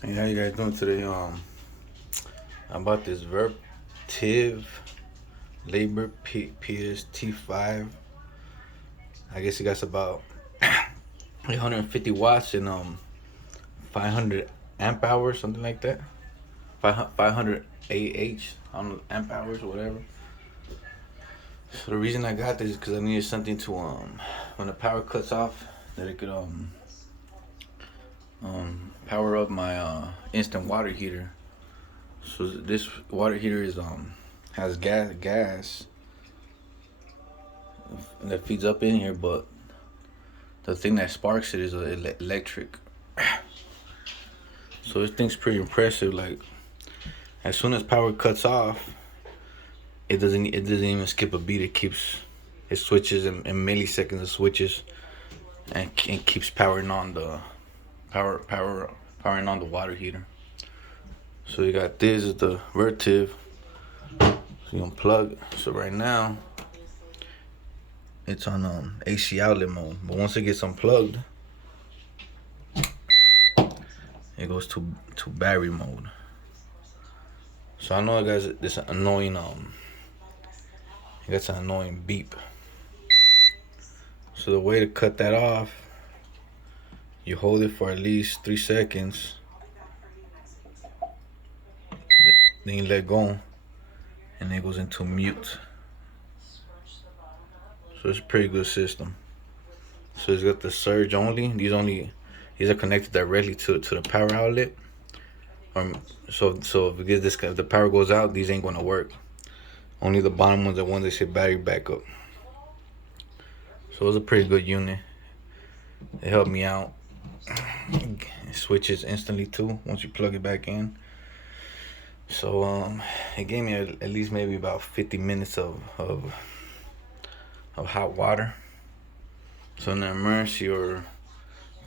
Hey, how you guys doing today? I bought this Vertiv Labor PST5. I guess it got about 850 watts and 500 amp hours, something like that. 500 AH on amp hours or whatever. So the reason I got this is because I needed something to when the power cuts off, that it could power up my instant water heater. So this water heater is has gas that feeds up in here, but the thing that sparks it is electric. So this thing's pretty impressive. Like, as soon as power cuts off, it doesn't even skip a beat. It switches in milliseconds. It switches and keeps powering on the powering on the water heater. So you got this is the Vertiv. So you unplug. So right now it's on AC outlet mode, but once it gets unplugged, it goes to battery mode. So I know, guys, this annoying it gets an annoying beep. So the way to cut that off, you hold it for at least 3 seconds, then you let go, and it goes into mute. So it's a pretty good system. So it's got the surge only. These are connected directly to the power outlet. So if if the power goes out, these ain't gonna work. Only the bottom ones are ones that say battery backup. So it's a pretty good unit. It helped me out. It switches instantly too once you plug it back in. So it gave me at least maybe about 50 minutes of hot water. So in an emergency or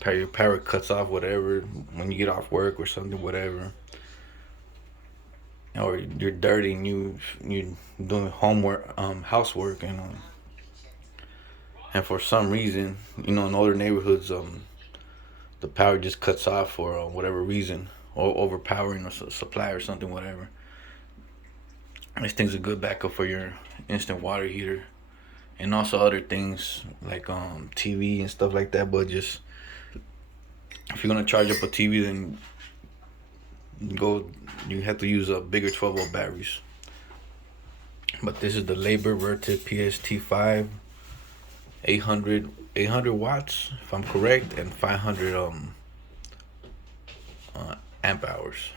your power cuts off, whatever, when you get off work or something, whatever, or you're dirty and you doing homework, housework, and for some reason, in older neighborhoods, the power just cuts off for whatever reason, or overpowering a supply or something, whatever. This thing's a good backup for your instant water heater, and also other things like TV and stuff like that. But just if you're gonna charge up a TV, then you have to use bigger 12-volt batteries. But this is the Labor Vertiv PST5, 800 watts if I'm correct, and 500 amp hours.